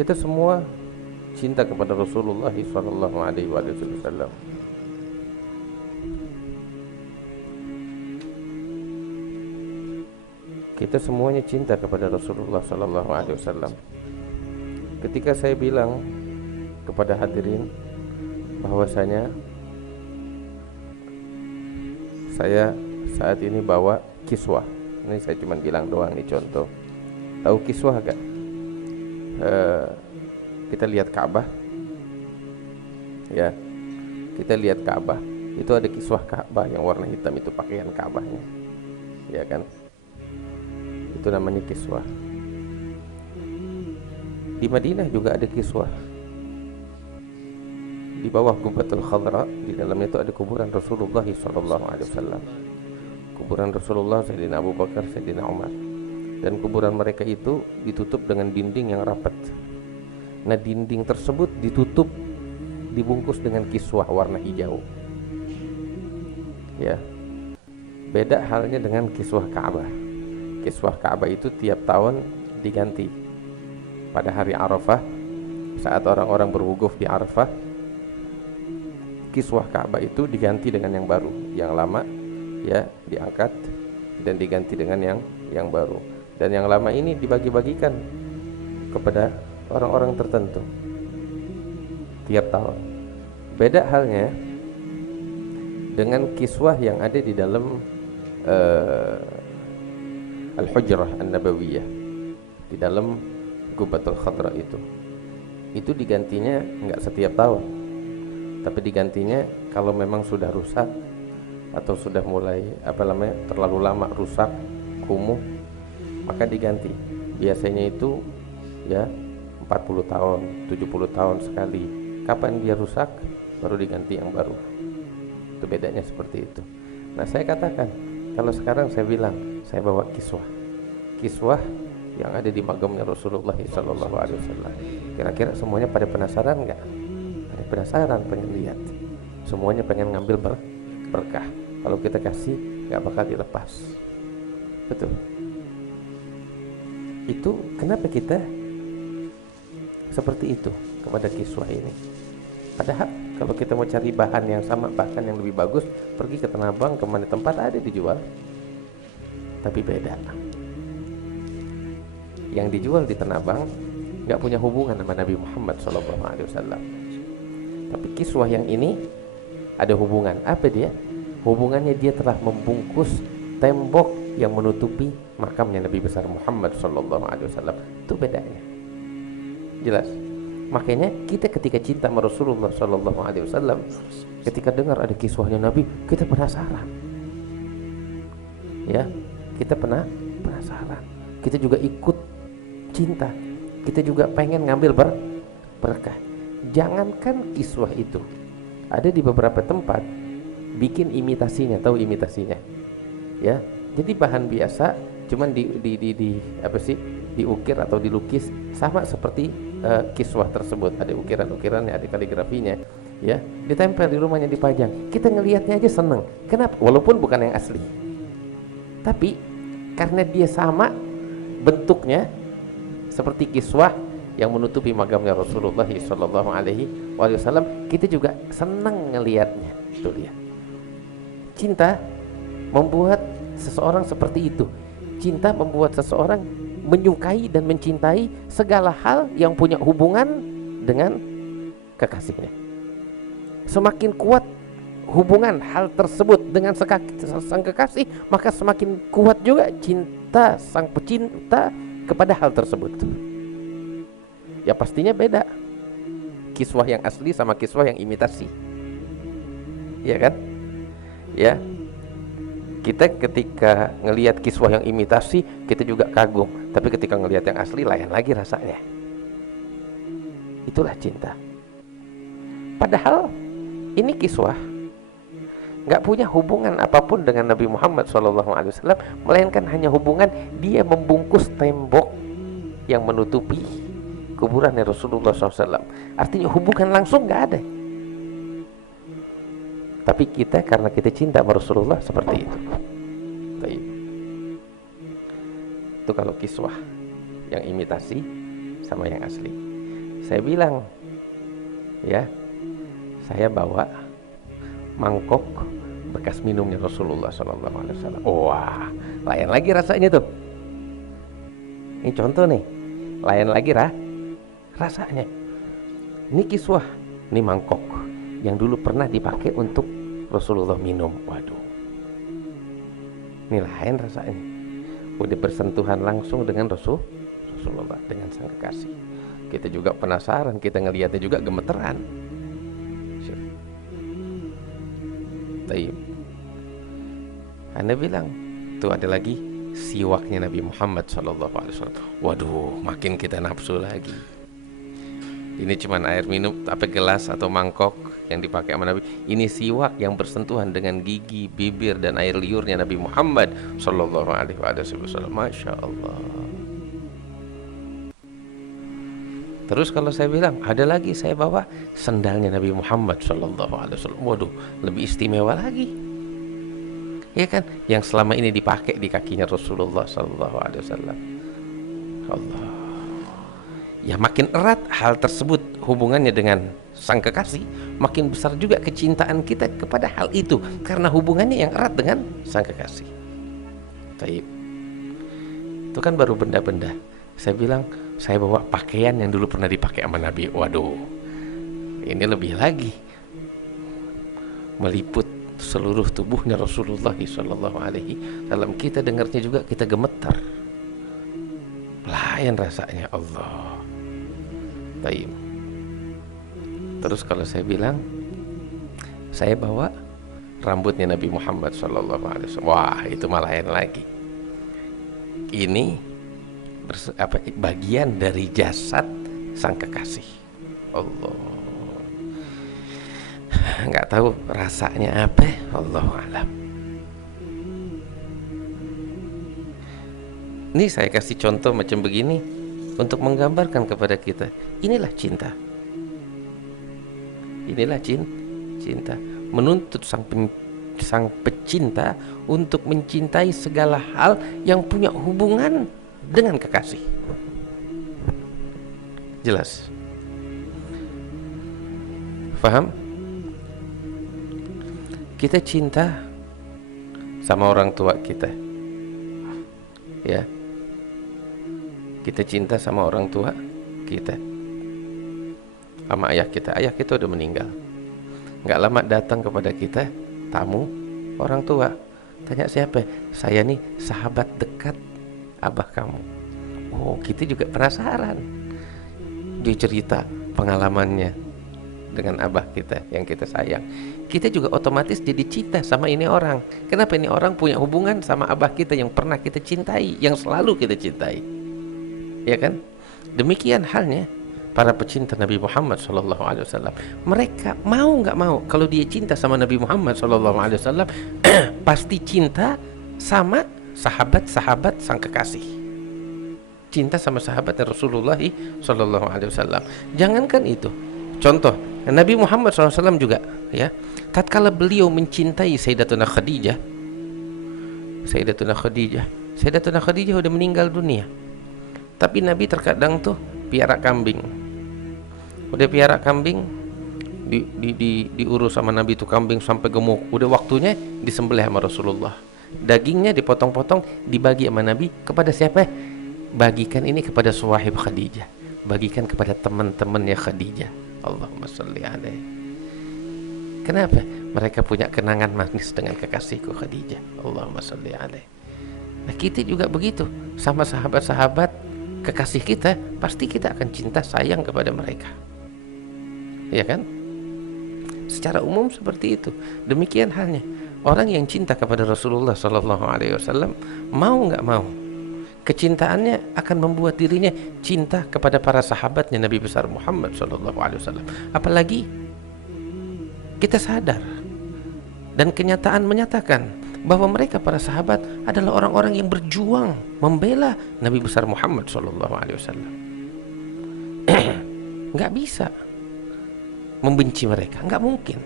Kita semua cinta kepada Rasulullah sallallahu alaihi wasallam. Kita semuanya cinta kepada Rasulullah sallallahu alaihi wasallam. Ketika saya bilang kepada hadirin bahwasanya saya saat ini bawa kiswah. Ini saya cuma bilang doang nih contoh. Tahu kiswah gak? Kita lihat Ka'bah. Ya. Kita lihat Ka'bah. Itu ada kiswah Ka'bah yang warna hitam itu pakaian Ka'bahnya. Ya kan? Itu namanya kiswah. Di Madinah juga ada kiswah. Di bawah Qubbatul Khadra, di dalamnya itu ada kuburan Rasulullah sallallahu alaihi wasallam. Kuburan Rasulullah, Sayyidina Abu Bakar, Sayyidina Umar. Dan kuburan mereka itu ditutup dengan dinding yang rapat. Nah, dinding tersebut ditutup, dibungkus dengan kiswah warna hijau. Ya. Beda halnya dengan kiswah Ka'bah. Kiswah Ka'bah itu tiap tahun diganti. Pada hari Arafah, saat orang-orang berwukuf di Arafah, kiswah Ka'bah itu diganti dengan yang baru. Yang lama ya diangkat dan diganti dengan yang baru. Dan yang lama ini dibagi-bagikan kepada orang-orang tertentu tiap tahun. Beda halnya dengan kiswah yang ada di dalam Al-Hujrah An-Nabawiyah, di dalam Qubbatul Khadra itu digantinya enggak setiap tahun, tapi digantinya kalau memang sudah rusak atau sudah mulai terlalu lama rusak, kumuh, maka diganti. Biasanya itu ya 40 tahun, 70 tahun sekali. Kapan dia rusak baru diganti yang baru. Itu bedanya seperti itu. Nah, saya katakan kalau sekarang saya bilang saya bawa kiswah yang ada di magamnya Rasulullah sallallahu alaihi wasallam. Kira-kira semuanya pada penasaran enggak? Pada penasaran, pengen lihat. Semuanya pengen ngambil berkah. Kalau kita kasih enggak bakal dilepas. Betul. Itu kenapa kita seperti itu kepada kiswah ini. Padahal kalau kita mau cari bahan yang sama, bahkan yang lebih bagus, pergi ke Tanah Abang, kemana tempat ada dijual. Tapi beda. Yang dijual di Tanah Abang nggak punya hubungan sama Nabi Muhammad SAW. Tapi kiswah yang ini ada hubungan. Apa dia? Hubungannya dia telah membungkus tembok yang menutupi makamnya Nabi besar Muhammad SAW. Itu bedanya. Jelas. Makanya kita ketika cinta sama Rasulullah SAW, ketika dengar ada kiswahnya Nabi, kita penasaran. Ya, kita penasaran. Kita juga ikut cinta. Kita juga pengen ngambil berkah. Jangankan kiswah itu, ada di beberapa tempat bikin imitasinya. Tahu imitasinya? Ya, jadi bahan biasa, cuman diukir atau dilukis sama seperti kiswah tersebut. Ada ukiran-ukirannya, ada kaligrafinya, ya, ditempel di rumahnya, dipajang. Kita ngelihatnya aja seneng. Kenapa? Walaupun bukan yang asli, tapi karena dia sama bentuknya seperti kiswah yang menutupi magamnya Rasulullah sallallahu alaihi wasallam, kita juga senang ngelihatnya. Itu dia. Cinta membuat seseorang seperti itu. Cinta membuat seseorang menyukai dan mencintai segala hal yang punya hubungan dengan kekasihnya. Semakin kuat hubungan hal tersebut dengan sang kekasih, maka semakin kuat juga cinta sang pecinta kepada hal tersebut. Ya pastinya beda kiswah yang asli sama kiswah yang imitasi. Ya kan? Ya. Kita ketika ngelihat kiswah yang imitasi, kita juga kagum. Tapi ketika ngelihat yang asli, lain lagi rasanya. Itulah cinta. Padahal ini kiswah nggak punya hubungan apapun dengan Nabi Muhammad SAW, melainkan hanya hubungan dia membungkus tembok yang menutupi kuburannya Rasulullah SAW. Artinya hubungan langsung nggak ada. Tapi kita karena kita cinta sama Rasulullah seperti itu. Baik. Itu kalau kiswah yang imitasi sama yang asli. Saya bilang, ya, saya bawa mangkok bekas minumnya Rasulullah SAW. Wah, lain lagi rasanya tuh. Ini contoh nih, lain lagi rasanya. Ini kiswah, ini mangkok yang dulu pernah dipakai untuk Rasulullah minum. Waduh, ini lain rasanya. Udah bersentuhan langsung dengan Rasulullah, dengan sang kekasih. Kita juga penasaran, kita ngelihatnya juga gemeteran. Taib. Anda bilang, tuh ada lagi siwaknya Nabi Muhammad SAW. Waduh, makin kita nafsu lagi. Ini cuman air minum, tapi gelas atau mangkok yang dipakai sama Nabi. Ini siwak yang bersentuhan dengan gigi, bibir, dan air liurnya Nabi Muhammad SAW. Masya Allah. Terus kalau saya bilang, ada lagi saya bawa sendalnya Nabi Muhammad SAW. Waduh, lebih istimewa lagi, ya kan? Yang selama ini dipakai di kakinya Rasulullah SAW. Allah, ya makin erat hal tersebut hubungannya dengan sang kekasih, makin besar juga kecintaan kita kepada hal itu, karena hubungannya yang erat dengan sang kekasih. Taib. Itu kan baru benda-benda. Saya bilang, saya bawa pakaian yang dulu pernah dipakai sama Nabi. Waduh, ini lebih lagi, meliput seluruh tubuhnya Rasulullah SAW. Kita dengarnya juga kita gemetar, lain rasanya. Allah. Taib. Terus kalau saya bilang, saya bawa rambutnya Nabi Muhammad SAW. Wah, itu malah lain lagi. Ini bagian dari jasad sang kekasih. Allah, nggak tahu rasanya apa, Allahu a'lam. Ini saya kasih contoh macam begini untuk menggambarkan kepada kita, inilah cinta. Inilah cinta menuntut sang pecinta untuk mencintai segala hal yang punya hubungan dengan kekasih. Jelas? Faham? Kita cinta sama orang tua kita, ya. Kita cinta sama orang tua kita, sama ayah kita. Ayah kita udah meninggal. Nggak lama datang kepada kita tamu orang tua. Tanya, siapa? Saya nih sahabat dekat abah kamu. Oh, kita juga penasaran. Dia cerita pengalamannya dengan abah kita yang kita sayang. Kita juga otomatis jadi cinta sama ini orang. Kenapa? Ini orang punya hubungan sama abah kita yang pernah kita cintai, yang selalu kita cintai, ya kan? Demikian halnya para pecinta Nabi Muhammad SAW. Mereka mau nggak mau, kalau dia cinta sama Nabi Muhammad SAW, pasti cinta sama sahabat-sahabat sang kekasih, cinta sama sahabatnya Rasulullah SAW. Jangankan itu, contoh Nabi Muhammad SAW juga, ya, tatkala beliau mencintai Sayyidatuna Khadijah udah meninggal dunia, tapi Nabi terkadang tuh piara kambing. Udah piara kambing, diurus sama Nabi itu kambing sampai gemuk. Udah waktunya disembelih sama Rasulullah. Dagingnya dipotong-potong, dibagi sama Nabi kepada siapa? Bagikan ini kepada suwahib Khadijah, bagikan kepada teman-temannya Khadijah. Allahumma sholli alaihi. Kenapa? Mereka punya kenangan manis dengan kekasihku Khadijah. Allahumma sholli alaihi. Nah, kita juga begitu sama sahabat-sahabat kekasih kita, pasti kita akan cinta sayang kepada mereka, ya kan? Secara umum seperti itu. Demikian halnya orang yang cinta kepada Rasulullah SAW, mau nggak mau, kecintaannya akan membuat dirinya cinta kepada para sahabatnya Nabi besar Muhammad SAW. Apalagi kita sadar dan kenyataan menyatakan bahwa mereka para sahabat adalah orang-orang yang berjuang membela Nabi besar Muhammad SAW. Nggak bisa membenci mereka, nggak mungkin,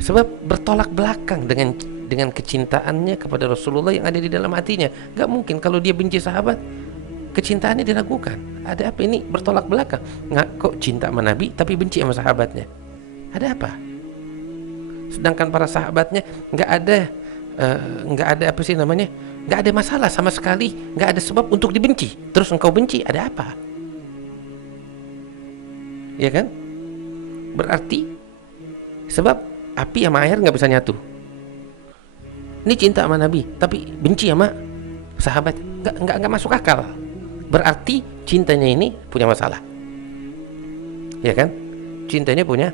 sebab bertolak belakang dengan kecintaannya kepada Rasulullah yang ada di dalam hatinya. Nggak mungkin kalau dia benci sahabat, kecintaannya diragukan. Ada apa ini? Bertolak belakang. Kok cinta sama Nabi tapi benci sama sahabatnya? Ada apa? Sedangkan para sahabatnya nggak ada apa sih namanya? Nggak ada masalah sama sekali, nggak ada sebab untuk dibenci. Terus engkau benci, ada apa? Ya kan? Berarti sebab api sama air nggak bisa nyatu. Ini cinta sama Nabi tapi benci sama sahabat, nggak masuk akal. Berarti cintanya ini punya masalah, ya kan? Cintanya punya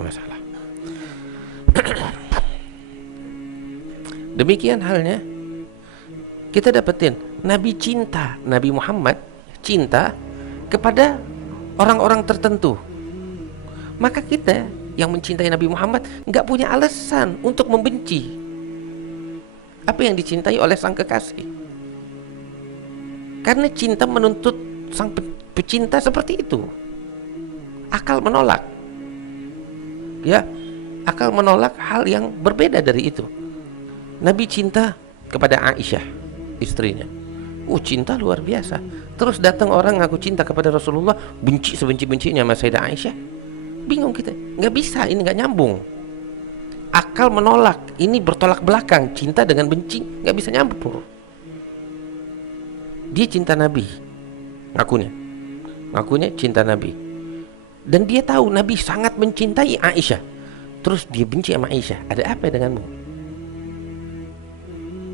masalah. Demikian halnya kita dapetin Nabi Muhammad cinta kepada orang-orang tertentu. Maka kita yang mencintai Nabi Muhammad nggak punya alasan untuk membenci apa yang dicintai oleh sang kekasih. Karena cinta menuntut sang pecinta seperti itu. Akal menolak. Ya, akal menolak hal yang berbeda dari itu. Nabi cinta kepada Aisyah, istrinya. Cinta luar biasa. Terus datang orang ngaku cinta kepada Rasulullah, benci sebenci-bencinya sama Sayyidah Aisyah. Bingung kita, nggak bisa, ini nggak nyambung. Akal menolak, ini bertolak belakang. Cinta dengan benci nggak bisa nyambung. Dia cinta Nabi, ngakunya cinta Nabi, dan dia tahu Nabi sangat mencintai Aisyah. Terus dia benci sama Aisyah. Ada apa denganmu?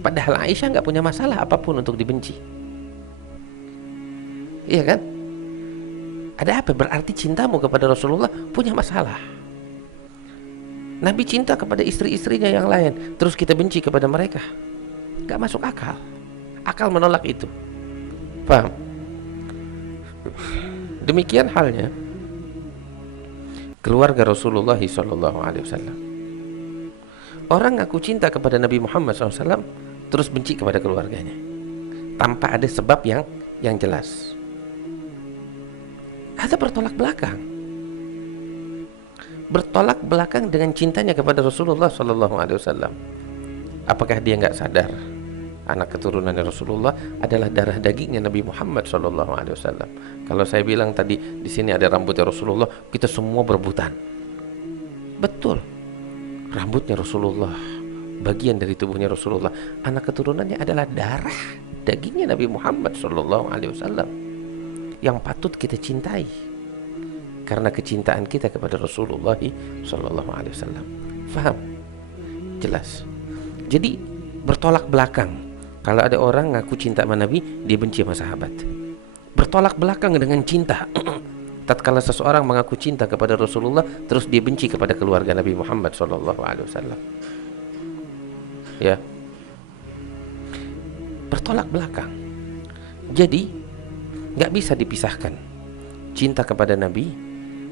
Padahal Aisyah nggak punya masalah apapun untuk dibenci. Iya kan? Ada apa? Berarti cintamu kepada Rasulullah punya masalah. Nabi cinta kepada istri-istrinya yang lain, terus kita benci kepada mereka. Nggak masuk akal. Akal menolak itu. Paham? Demikian halnya keluarga Rasulullah SAW. Orang ngaku cinta kepada Nabi Muhammad SAW, terus benci kepada keluarganya tanpa ada sebab yang jelas. Ada bertolak belakang dengan cintanya kepada Rasulullah SAW. Apakah dia nggak sadar anak keturunan Rasulullah adalah darah dagingnya Nabi Muhammad SAW? Kalau saya bilang tadi di sini ada rambutnya Rasulullah, kita semua berebutan. Betul, rambutnya Rasulullah, bagian dari tubuhnya Rasulullah. Anak keturunannya adalah darah dagingnya Nabi Muhammad SAW yang patut kita cintai karena kecintaan kita kepada Rasulullah SAW. Faham? Jelas. Jadi bertolak belakang. Kalau ada orang ngaku cinta sama Nabi, dia benci sama sahabat. Bertolak belakang dengan cinta. Tatkala seseorang mengaku cinta kepada Rasulullah, terus dia benci kepada keluarga Nabi Muhammad SAW. Ya, bertolak belakang. Jadi nggak bisa dipisahkan cinta kepada Nabi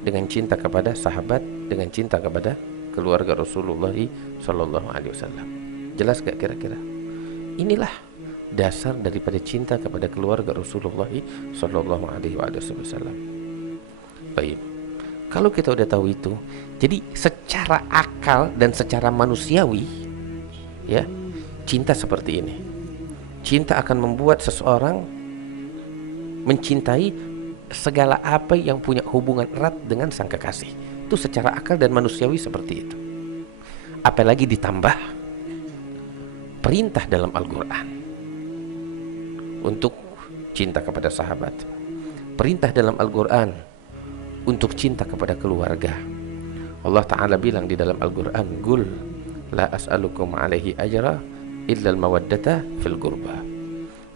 dengan cinta kepada sahabat, dengan cinta kepada keluarga Rasulullah SAW. Jelas gak kira-kira? Inilah dasar daripada cinta kepada keluarga Rasulullah SAW. Baik, kalau kita udah tahu itu, jadi secara akal dan secara manusiawi, ya, cinta seperti ini. Cinta akan membuat seseorang mencintai segala apa yang punya hubungan erat dengan sang kekasih. Itu secara akal dan manusiawi seperti itu. Apalagi ditambah perintah dalam Al-Quran untuk cinta kepada sahabat, perintah dalam Al-Quran untuk cinta kepada keluarga. Allah Ta'ala bilang di dalam Al-Quran, Qul la as'alukum alaihi ajra illal mawaddata fil qurba.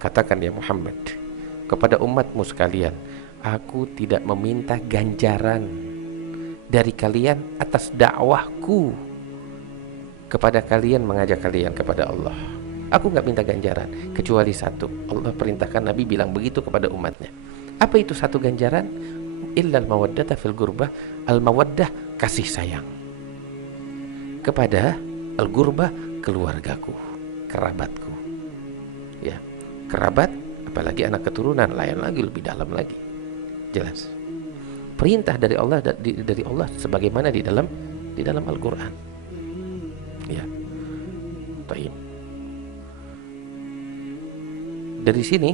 Katakan ya Muhammad kepada umatmu sekalian, aku tidak meminta ganjaran dari kalian atas dakwahku kepada kalian, mengajak kalian kepada Allah. Aku nggak minta ganjaran kecuali satu. Allah perintahkan, Nabi bilang begitu kepada umatnya. Apa itu satu ganjaran? Illal mawaddata fil gurbah. Al-mawaddah, kasih sayang kepada al-gurbah, keluargaku, kerabatku. Ya, kerabat, apalagi anak keturunan, lain lagi, lebih dalam lagi. Jelas. Perintah dari Allah sebagaimana di dalam Al-Quran. Ya, taib. Dari sini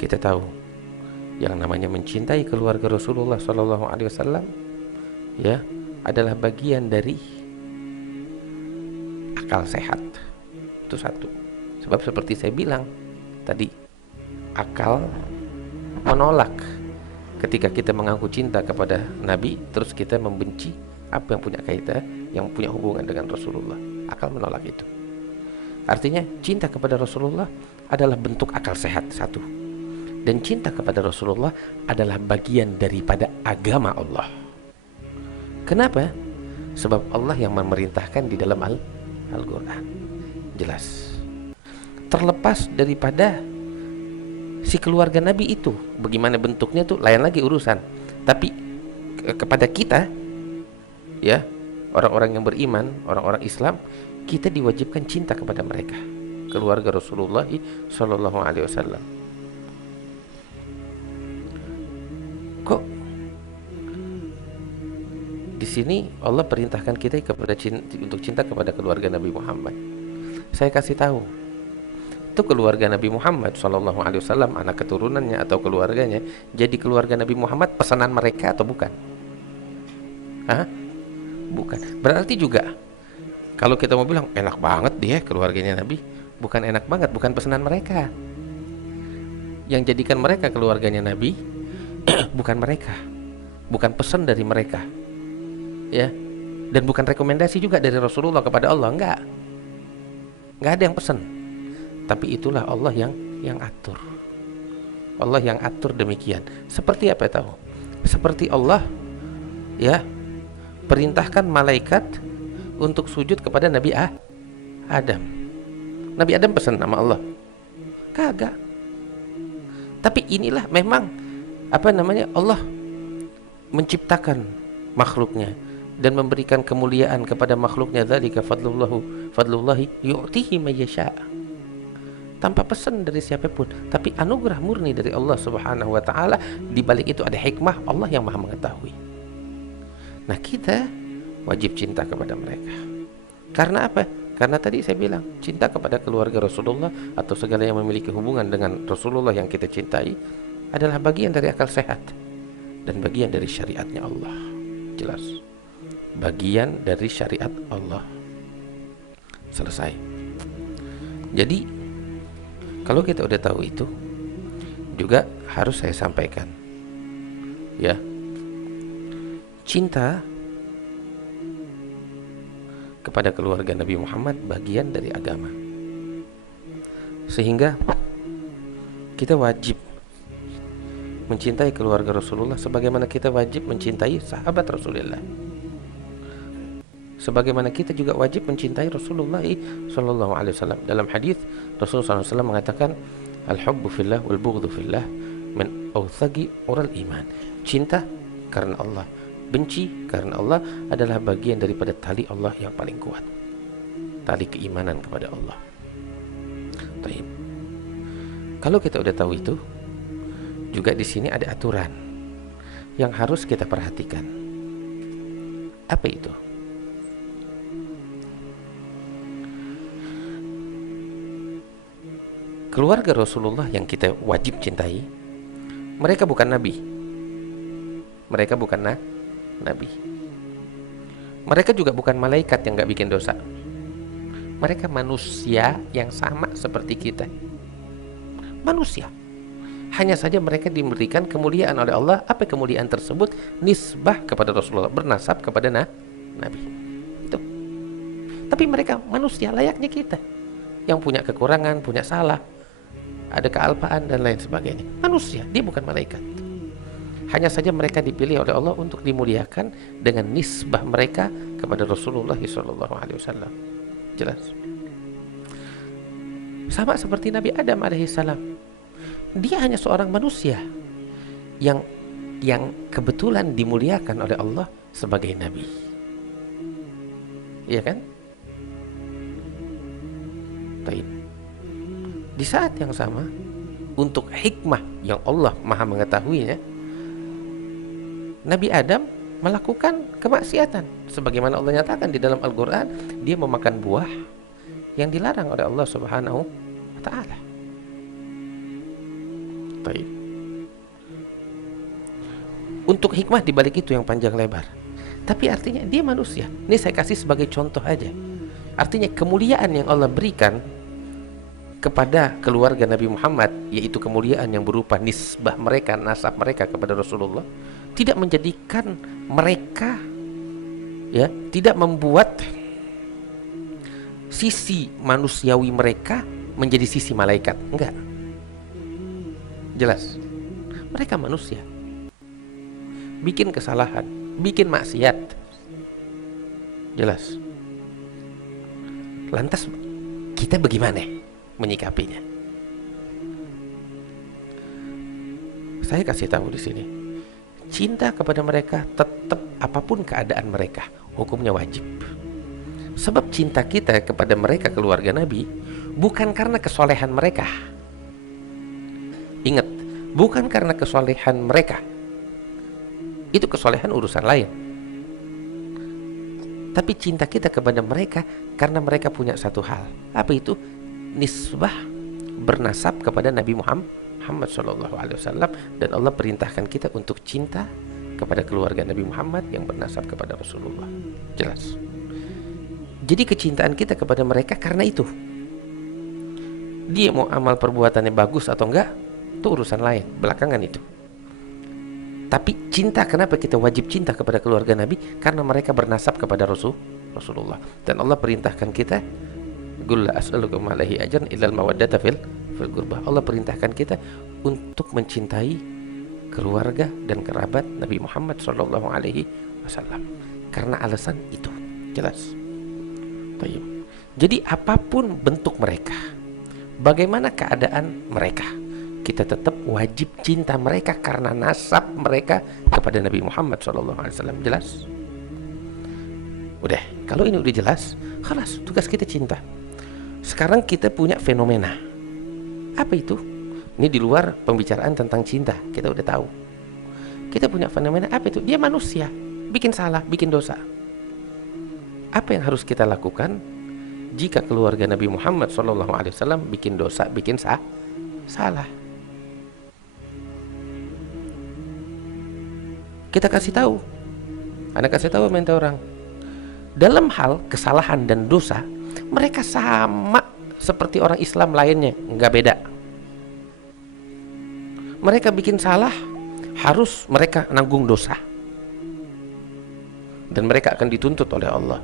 kita tahu yang namanya mencintai keluarga Rasulullah Sallallahu Alaihi Wasallam, ya, adalah bagian dari akal sehat. Itu satu. Sebab seperti saya bilang tadi, akal menolak ketika kita mengaku cinta kepada Nabi terus kita membenci apa yang punya kaitan, yang punya hubungan dengan Rasulullah. Akal menolak itu. Artinya cinta kepada Rasulullah adalah bentuk akal sehat, satu. Dan cinta kepada Rasulullah adalah bagian daripada agama Allah. Kenapa? Sebab Allah yang memerintahkan di dalam Al-Quran. Jelas. Terlepas daripada si keluarga Nabi itu, bagaimana bentuknya tuh lain lagi urusan. Tapi kepada kita, ya, orang-orang yang beriman, orang-orang Islam, kita diwajibkan cinta kepada mereka, keluarga Rasulullah Sallallahu Alaihi Wasallam. Kok di sini Allah perintahkan kita untuk cinta kepada keluarga Nabi Muhammad? Saya kasih tahu, itu keluarga Nabi Muhammad Sallallahu Alaihi Wasallam, anak keturunannya atau keluarganya, jadi keluarga Nabi Muhammad pesanan mereka atau bukan? Hah? Bukan. Berarti juga kalau kita mau bilang enak banget dia keluarganya Nabi, bukan enak banget, bukan pesanan mereka. Yang jadikan mereka keluarganya Nabi bukan mereka, bukan pesan dari mereka, ya, dan bukan rekomendasi juga dari Rasulullah kepada Allah, enggak ada yang pesan. Tapi itulah Allah yang atur. Allah yang atur demikian. Seperti apa tahu? Seperti Allah, ya, perintahkan malaikat untuk sujud kepada Nabi Adam. Nabi Adam pesan nama Allah? Kagak. Tapi inilah memang Allah menciptakan makhluknya dan memberikan kemuliaan kepada makhluknya. Dzalika fadlullahi yu'tihi may yasha. Tanpa pesan dari siapapun, tapi anugerah murni dari Allah Subhanahu wa taala. Di balik itu ada hikmah Allah yang Maha mengetahui. Nah, kita wajib cinta kepada mereka. Karena apa? Karena tadi saya bilang, cinta kepada keluarga Rasulullah atau segala yang memiliki hubungan dengan Rasulullah yang kita cintai adalah bagian dari akal sehat dan bagian dari syariatnya Allah. Jelas. Bagian dari syariat Allah. Selesai. Jadi, kalau kita udah tahu itu, juga harus saya sampaikan, ya, cinta kepada keluarga Nabi Muhammad bagian dari agama. Sehingga kita wajib mencintai keluarga Rasulullah sebagaimana kita wajib mencintai sahabat Rasulullah. Sebagaimana kita juga wajib mencintai Rasulullah sallallahu alaihi wasallam. Dalam hadis Rasulullah sallallahu alaihi wasallam mengatakan, al-hubbu fillah wal bughdhu fillah min awthaqi ural iman. Cinta karena Allah, benci karena Allah adalah bagian daripada tali Allah yang paling kuat, tali keimanan kepada Allah. Baik. Kalau kita udah tahu itu, juga di sini ada aturan yang harus kita perhatikan. Apa itu? Keluarga Rasulullah yang kita wajib cintai, mereka bukan nabi. Mereka bukan nabi. Mereka juga bukan malaikat yang gak bikin dosa. Mereka manusia yang sama seperti kita. Manusia. Hanya saja mereka diberikan kemuliaan oleh Allah. Apa kemuliaan tersebut? Nisbah kepada Rasulullah, bernasab kepada nabi. Itu. Tapi mereka manusia layaknya kita, yang punya kekurangan, punya salah, ada kealpaan dan lain sebagainya. Manusia, dia bukan malaikat. Hanya saja mereka dipilih oleh Allah untuk dimuliakan dengan nisbah mereka kepada Rasulullah SAW. Jelas. Sama seperti Nabi Adam alaihissalam. Dia hanya seorang manusia yang kebetulan dimuliakan oleh Allah sebagai nabi. Iya kan? Baik. Di saat yang sama, untuk hikmah yang Allah Maha mengetahuinya, Nabi Adam melakukan kemaksiatan. Sebagaimana Allah nyatakan di dalam Al-Quran, dia memakan buah yang dilarang oleh Allah Subhanahu wa ta'ala. Taib. Untuk hikmah dibalik itu yang panjang lebar. Tapi artinya dia manusia. Ini saya kasih sebagai contoh aja. Artinya kemuliaan yang Allah berikan kepada keluarga Nabi Muhammad, yaitu kemuliaan yang berupa nisbah mereka, nasab mereka kepada Rasulullah, tidak menjadikan mereka, ya, tidak membuat sisi manusiawi mereka menjadi sisi malaikat. Enggak. Jelas. Mereka manusia. Bikin kesalahan, bikin maksiat. Jelas. Lantas kita bagaimana menyikapinya? Saya kasih tahu di sini. Cinta kepada mereka tetap apapun keadaan mereka, hukumnya wajib. Sebab cinta kita kepada mereka keluarga Nabi bukan karena kesolehan mereka. Ingat, bukan karena kesolehan mereka. Itu kesolehan urusan lain. Tapi cinta kita kepada mereka karena mereka punya satu hal. Apa itu? Nisbah, bernasab kepada Nabi Muhammad SAW. Dan Allah perintahkan kita untuk cinta kepada keluarga Nabi Muhammad yang bernasab kepada Rasulullah. Jelas. Jadi kecintaan kita kepada mereka karena itu. Dia mau amal perbuatannya bagus atau enggak, itu urusan lain, belakangan itu. Tapi cinta, kenapa kita wajib cinta kepada keluarga Nabi? Karena mereka bernasab kepada Rasulullah. Dan Allah perintahkan kita, qul la as'alukum alaihi ajran illal mawaddata fil qurbah. Allah perintahkan kita untuk mencintai keluarga dan kerabat Nabi Muhammad SAW. Karena alasan itu. Jelas. Baik. Jadi apapun bentuk mereka, bagaimana keadaan mereka, kita tetap wajib cinta mereka karena nasab mereka kepada Nabi Muhammad SAW. Jelas? Udah, kalau ini udah jelas, khalas, tugas kita cinta. Sekarang kita punya fenomena. Apa itu? Ini di luar pembicaraan tentang cinta, kita udah tahu. Kita punya fenomena, apa itu? Dia manusia, bikin salah, bikin dosa. Apa yang harus kita lakukan jika keluarga Nabi Muhammad SAW bikin dosa, bikin salah? Kita kasih tahu. Anda kasih tahu sama orang. Dalam hal kesalahan dan dosa, mereka sama seperti orang Islam lainnya, nggak beda. Mereka bikin salah, harus mereka nanggung dosa. Dan mereka akan dituntut oleh Allah.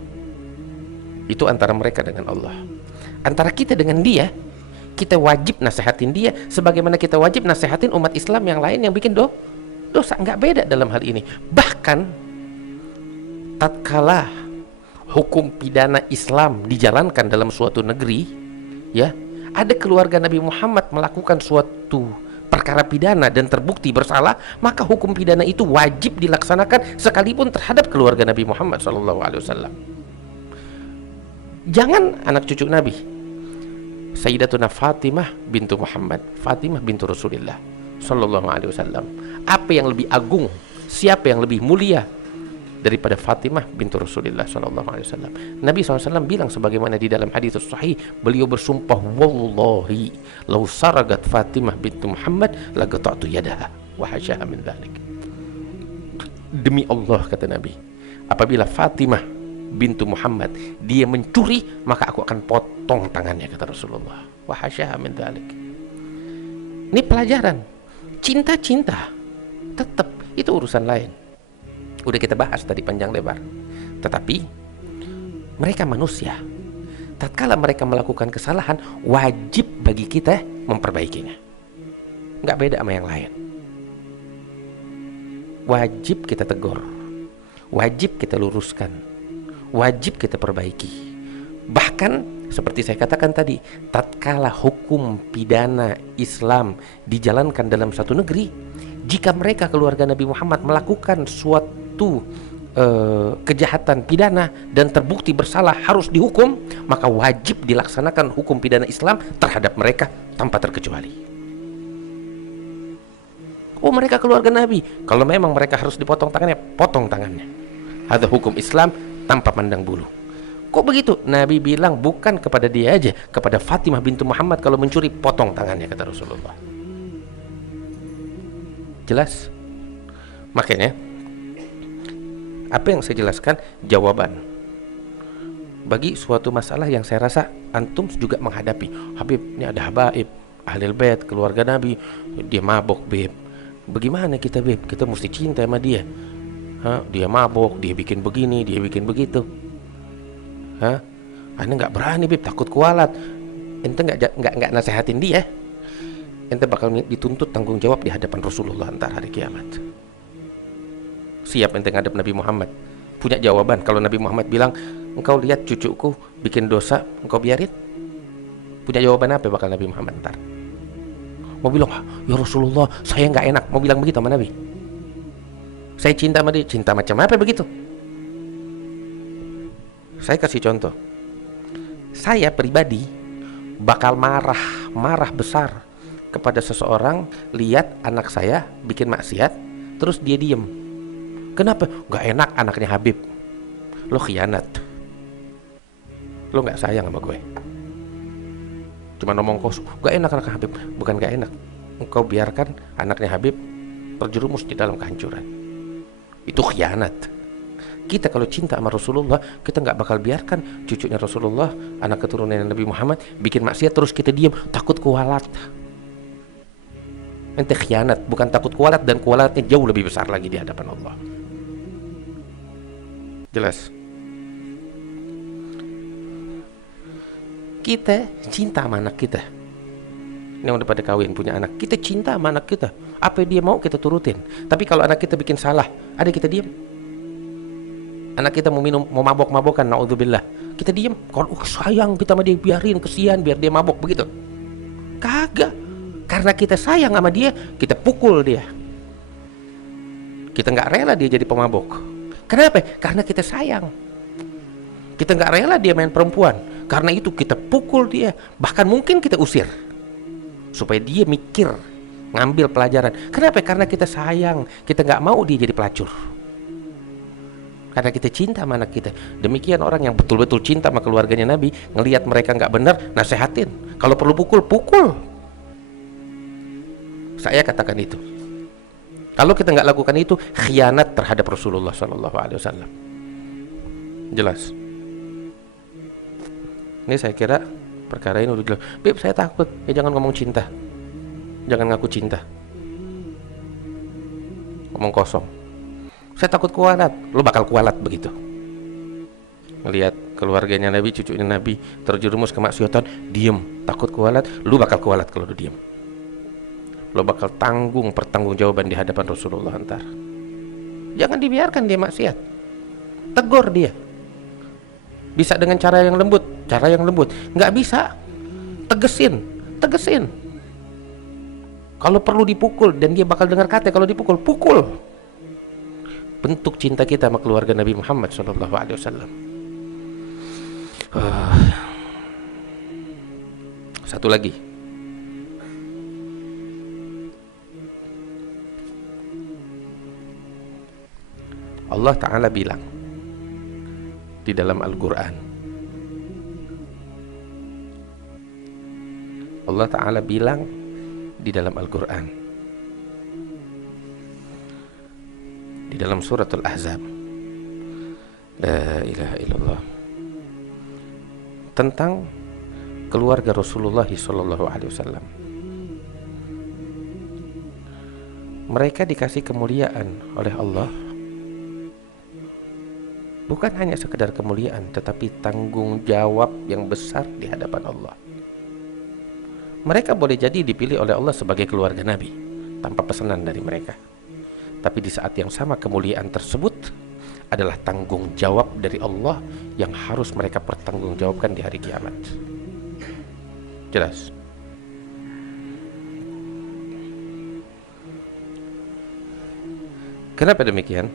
Itu antara mereka dengan Allah. Antara kita dengan dia, kita wajib nasihatin dia sebagaimana kita wajib nasihatin umat Islam yang lain yang bikin dosa. Nggak beda dalam hal ini. Bahkan tatkala hukum pidana Islam dijalankan dalam suatu negeri, ya, ada keluarga Nabi Muhammad melakukan suatu perkara pidana dan terbukti bersalah, maka hukum pidana itu wajib dilaksanakan sekalipun terhadap keluarga Nabi Muhammad SAW. Jangan anak cucu Nabi, Sayyidatuna Fatimah bintu Muhammad, Fatimah bintu Rasulullah SAW. Apa yang lebih agung, siapa yang lebih mulia daripada Fatimah bintu Rasulullah SAW? Nabi SAW bilang sebagaimana di dalam hadits sahih, beliau bersumpah, wallahi law saragat Fatimah bintu Muhammad laqata'tu yadaha wa hasyaha min dzalik. Demi Allah, kata Nabi, apabila Fatimah bintu Muhammad dia mencuri, maka aku akan potong tangannya, kata Rasulullah. Wa hasyaha min dzalik. Ini pelajaran. Cinta tetap itu urusan lain. Udah kita bahas tadi panjang lebar. Tetapi mereka manusia. Tatkala mereka melakukan kesalahan, wajib bagi kita memperbaikinya. Nggak beda sama yang lain. Wajib kita tegur, wajib kita luruskan, wajib kita perbaiki. Bahkan seperti saya katakan tadi, tatkala hukum pidana Islam dijalankan dalam satu negeri, jika mereka keluarga Nabi Muhammad melakukan suatu kejahatan pidana dan terbukti bersalah harus dihukum, maka wajib dilaksanakan hukum pidana Islam terhadap mereka tanpa terkecuali. Oh, mereka keluarga Nabi, kalau memang mereka harus dipotong tangannya, potong tangannya. Ada hukum Islam tanpa pandang bulu. Kok begitu? Nabi bilang bukan kepada dia aja, kepada Fatimah bintu Muhammad kalau mencuri potong tangannya, kata Rasulullah. Jelas? Makanya apa yang saya jelaskan jawaban bagi suatu masalah yang saya rasa antum juga menghadapi. Habib, ini ada habaib, ahlul bait, keluarga Nabi, dia mabok, Beb. Bagaimana kita, Beb? Kita mesti cinta sama dia. Dia mabok, dia bikin begini, dia bikin begitu. Anda nggak berani, Beb, takut kualat. Ente nggak nasehatin dia, ente bakal dituntut tanggung jawab di hadapan Rasulullah ntar hari kiamat. Siap ente ngadep Nabi Muhammad, punya jawaban. Kalau Nabi Muhammad bilang, engkau lihat cucuku bikin dosa, engkau biarin? Punya jawaban apa bakal Nabi Muhammad ntar? Mau bilang, ya Rasulullah, saya nggak enak. Mau bilang begitu sama Nabi? Saya cinta sama dia, cinta macam apa begitu? Saya kasih contoh. Saya pribadi bakal marah besar kepada seseorang lihat anak saya bikin maksiat, terus dia diem. Kenapa? Nggak enak anaknya Habib. Lo khianat. Lo nggak sayang sama gue. Cuma ngomong kosong. Nggak enak anaknya Habib. Bukan nggak enak, engkau biarkan anaknya Habib terjerumus di dalam kehancuran. Itu khianat. Kita kalau cinta sama Rasulullah, kita nggak bakal biarkan cucunya Rasulullah, anak keturunan Nabi Muhammad bikin maksiat terus kita diam, takut kualat. Ente khianat, bukan takut kualat, dan kualatnya jauh lebih besar lagi di hadapan Allah. Jelas? Kita cinta sama anak kita. Ini udah pada kawin punya anak, kita cinta sama anak kita. Apa yang dia mau kita turutin. Tapi kalau anak kita bikin salah, ada kita diam? Anak kita mau minum, mau mabok-mabokan, naudzubillah, kita diam? Kalau sayang kita sama dia, biarin, kesian biar dia mabok begitu. Kagak. Karena kita sayang sama dia, kita pukul dia. Kita nggak rela dia jadi pemabok. Kenapa? Karena kita sayang. Kita nggak rela dia main perempuan. Karena itu kita pukul dia. Bahkan mungkin kita usir supaya dia mikir, ngambil pelajaran. Kenapa? Karena kita sayang. Kita nggak mau dia jadi pelacur. Karena kita cinta sama anak kita. Demikian orang yang betul-betul cinta sama keluarganya Nabi, ngelihat mereka nggak benar, nasehatin. Kalau perlu pukul, pukul. Saya katakan itu. Kalau kita nggak lakukan itu, khianat terhadap Rasulullah SAW. Jelas? Ini saya kira perkara ini udah jelas. Beb, saya takut. Ya jangan ngomong cinta. Jangan ngaku cinta. Ngomong kosong. Saya takut kualat. Lo bakal kualat begitu. Melihat keluarganya Nabi, cucunya Nabi terjerumus ke maksiatan, diem, takut kualat. Lo bakal kualat kalau lo diem. Lo bakal tanggung pertanggungjawaban di hadapan Rasulullah ntar. Jangan dibiarkan dia maksiat. Tegur dia. Bisa dengan cara yang lembut. Cara yang lembut. Nggak bisa. Tegesin. Kalau perlu dipukul, dan dia bakal dengar kata kalau dipukul, pukul. Bentuk cinta kita sama keluarga Nabi Muhammad SAW. Satu lagi. Allah Ta'ala bilang di dalam Al-Quran. Allah Ta'ala bilang di dalam Al-Quran, di dalam suratul Ahzab, la ilaha illallah, tentang keluarga Rasulullah SAW. Mereka dikasih kemuliaan oleh Allah. Bukan hanya sekedar kemuliaan, tetapi tanggung jawab yang besar di hadapan Allah. Mereka boleh jadi dipilih oleh Allah sebagai keluarga Nabi tanpa pesanan dari mereka. Tapi di saat yang sama kemuliaan tersebut adalah tanggung jawab dari Allah yang harus mereka pertanggungjawabkan di hari kiamat. Jelas? Kenapa demikian?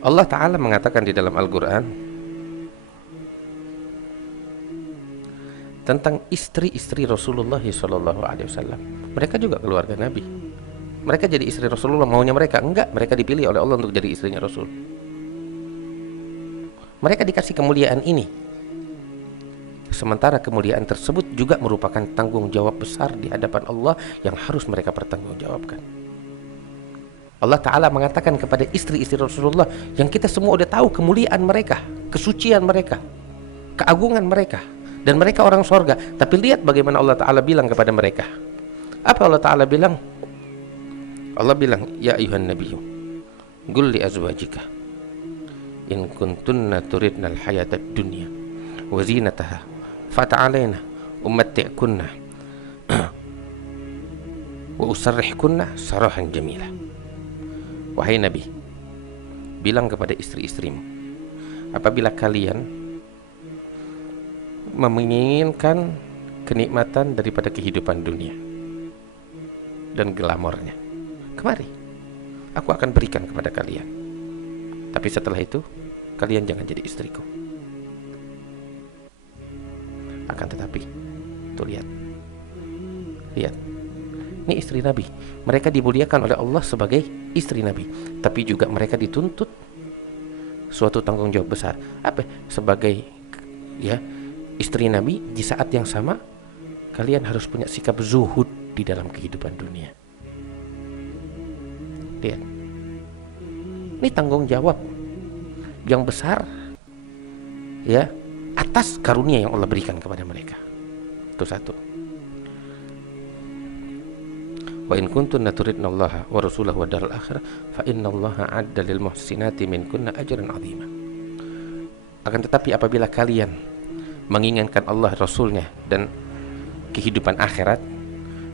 Allah Ta'ala mengatakan di dalam Al-Quran tentang istri-istri Rasulullah SAW. Mereka juga keluarga Nabi. Mereka jadi istri Rasulullah, maunya mereka? Enggak, mereka dipilih oleh Allah untuk jadi istrinya Rasul. Mereka dikasih kemuliaan ini sementara kemuliaan tersebut juga merupakan tanggung jawab besar di hadapan Allah yang harus mereka pertanggungjawabkan. Allah Ta'ala mengatakan kepada istri-istri Rasulullah yang kita semua udah tahu kemuliaan mereka, kesucian mereka, keagungan mereka, dan mereka orang sorga. Tapi lihat bagaimana Allah Ta'ala bilang kepada mereka. Apa Allah Ta'ala bilang? Allah bilang, ya ayuhan nabiyyu qul li azwajika in kuntunna turidnal hayatad dunya wa zinataha fata'alaina umatti'kunna wa usarrihkunna sarahan jamila. Wahai Nabi, bilang kepada istri-istrimu, apabila kalian menginginkan kenikmatan daripada kehidupan dunia dan glamornya, kemari, aku akan berikan kepada kalian. Tapi setelah itu, kalian jangan jadi istriku. Akan tetapi, tuh lihat, ini istri Nabi. Mereka dimuliakan oleh Allah sebagai istri Nabi, tapi juga mereka dituntut suatu tanggung jawab besar. Apa? Sebagai istri Nabi, di saat yang sama kalian harus punya sikap zuhud di dalam kehidupan dunia. Lihat, ini tanggung jawab yang besar atas karunia yang Allah berikan kepada mereka. Itu satu. Wa in kuntunna turidnallaha wa rasulahu wa daral akhirah fa innallaha 'adda lil muhsinati minkunna ajran 'azima. Akan tetapi apabila kalian menginginkan Allah, Rasulnya, dan kehidupan akhirat,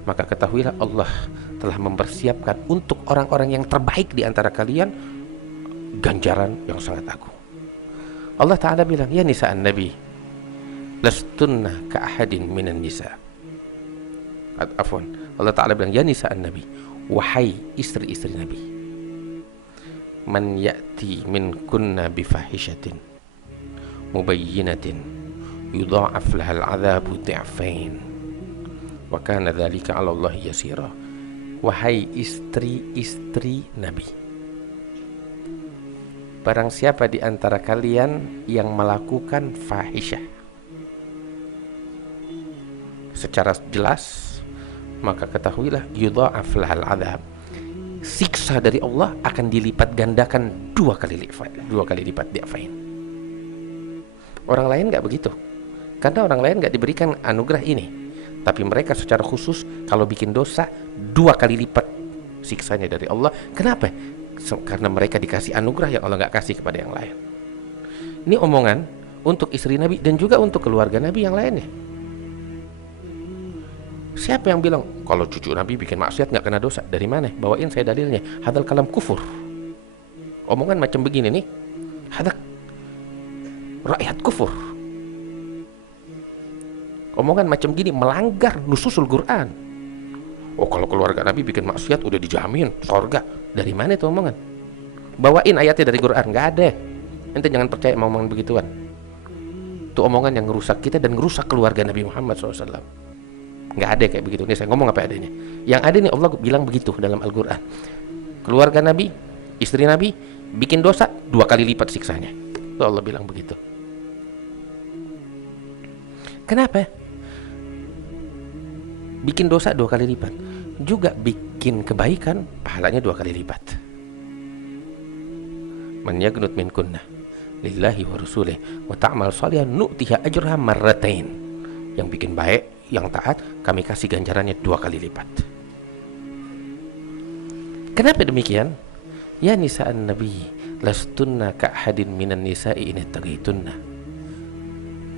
maka ketahuilah Allah telah mempersiapkan untuk orang-orang yang terbaik di antara kalian ganjaran yang sangat agung. Allah Ta'ala bilang, ya nisa'an Nabi lastunna ka'ahadin minan nisa'. Allah Ta'ala bilang, ya nisa'an Nabi, wahai istri-istri Nabi, man ya'ti min kunna bifahishatin mubayyinatin yudha'af lahal adhabu di'afain wa kana dhalika 'ala Allah yasira. Wahai istri-istri Nabi, barang siapa di antara kalian yang melakukan fahisyah secara jelas, maka ketahuilah yudha'af lahal adhab, siksa dari Allah akan dilipat gandakan dua kali lipat di'afain. Orang lain gak begitu, karena orang lain gak diberikan anugerah ini, tapi mereka secara khusus kalau bikin dosa dua kali lipat siksanya dari Allah. Kenapa? Karena mereka dikasih anugerah yang Allah gak kasih kepada yang lain. Ini omongan untuk istri Nabi dan juga untuk keluarga Nabi yang lainnya. Siapa yang bilang kalau cucu Nabi bikin maksiat nggak kena dosa? Dari mana? Bawain saya dalilnya. Hadal kalam kufur. Omongan macam begini nih, hadal rakyat kufur. Omongan macam gini melanggar nususul Quran. Oh, kalau keluarga Nabi bikin maksiat udah dijamin surga. Dari mana itu omongan? Bawain ayatnya dari Quran. Nggak ada. Ente jangan percaya omongan begituan. Itu omongan yang ngerusak kita dan ngerusak keluarga Nabi Muhammad SAW. Nggak ada kayak begitu. Ini saya ngomong apa adanya. Yang ada nih Allah bilang begitu dalam Al-Quran. Keluarga Nabi, istri Nabi bikin dosa dua kali lipat siksanya. Itu Allah bilang begitu. Kenapa? Bikin dosa dua kali lipat, juga bikin kebaikan pahalanya dua kali lipat. Man yagnut minkunna lillahi wa rasulih wa ta'mal shalihan nu'tiha ajraha marratain. Yang bikin baik, yang taat, kami kasih ganjarannya dua kali lipat. Kenapa demikian? Ya nisa'an Nabi lastunna ka'hadin minan nisa'i in ittaqaitunna.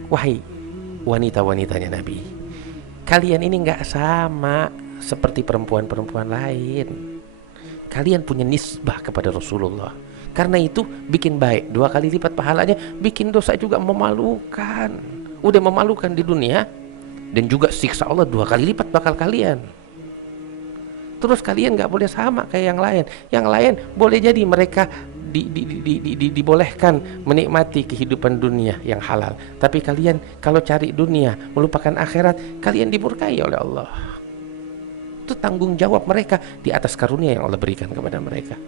Wahai wanita-wanitanya Nabi, kalian ini enggak sama seperti perempuan-perempuan lain. Kalian punya nisbah kepada Rasulullah. Karena itu bikin baik dua kali lipat pahalanya, bikin dosa juga memalukan. Udah memalukan di dunia, dan juga siksa Allah dua kali lipat bakal kalian. Terus kalian gak boleh sama kayak yang lain. Yang lain boleh jadi mereka dibolehkan menikmati kehidupan dunia yang halal, tapi kalian kalau cari dunia melupakan akhirat, kalian dimurkai oleh Allah. Itu tanggung jawab mereka di atas karunia yang Allah berikan kepada mereka.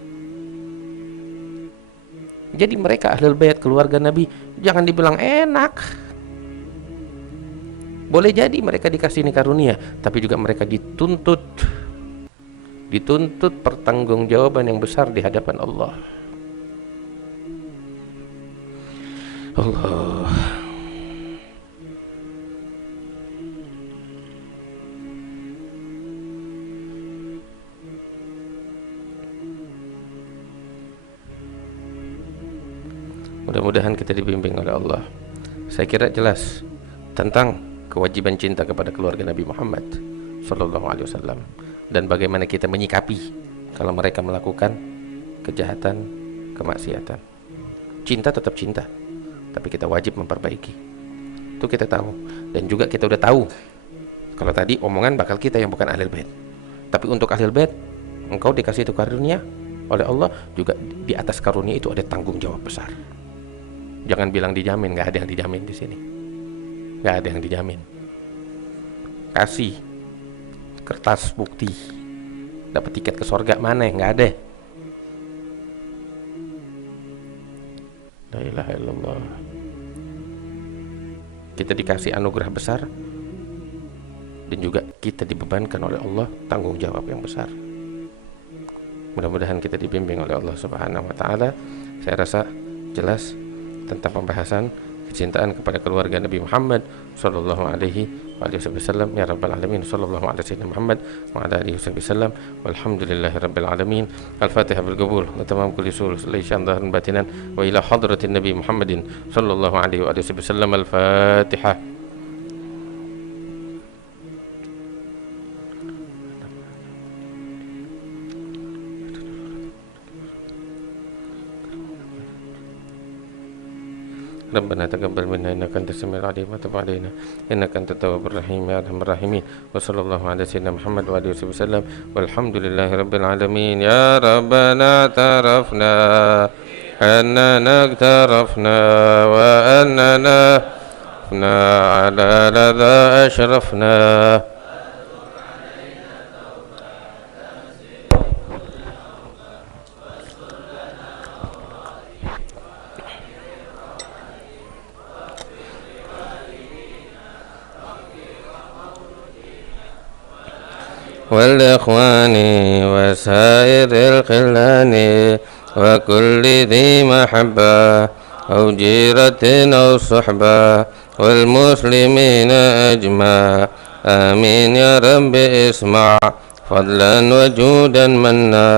Jadi mereka Ahlul Bait, keluarga Nabi, jangan dibilang enak. Boleh jadi mereka dikasih ini karunia, tapi juga mereka dituntut pertanggungjawaban yang besar di hadapan Allah. Allah. Mudah-mudahan kita dibimbing oleh Allah. Saya kira jelas tentang kewajiban cinta kepada keluarga Nabi Muhammad sallallahu alaihi wasallam dan bagaimana kita menyikapi kalau mereka melakukan kejahatan, kemaksiatan. Cinta tetap cinta, tapi kita wajib memperbaiki. Itu kita tahu, dan juga kita udah tahu kalau tadi omongan bakal kita yang bukan ahlul bait. Tapi untuk ahlul bait, engkau dikasih itu karunia oleh Allah, juga di atas karunia itu ada tanggung jawab besar. Jangan bilang dijamin, nggak ada yang dijamin di sini. Nggak ada yang dijamin. Kasih kertas bukti dapat tiket ke surga mana? Nggak ada. La ilaha illallah. Kita dikasih anugerah besar dan juga kita dibebankan oleh Allah tanggung jawab yang besar. Mudah-mudahan kita dibimbing oleh Allah Subhanahu wa taala. Saya rasa jelas tentang pembahasan kecintaan kepada keluarga Nabi Muhammad sallallahu alaihi wasallam. Ya rabbal alamin, sallallahu alaihi wasallam Muhammad wa ala alihi wasallam. Walhamdulillahi rabbil alamin. Al-Fatihah bil qabul wa tamam kulli sul layshan dharan batinan wa ila hadratin Nabi Muhammadin sallallahu alaihi wasallam. Al-Fatihah. ربنا تقبل منا إنك أنت السميع العليم وتب علينا إنك أنت التواب الرحيم يا أرحم الراحمين وصلى الله على سيدنا محمد وآله وصحبه وسلم والحمد لله رب العالمين. يا ربنا اعترفنا أننا اقترفنا وأننا على لذا أشرفنا والإخوان وسائر الخلان وكل ذي محبة أو جيرة أو صحبة والمسلمين أجمع. آمين يا رب اسمع فضلا وجودا منا.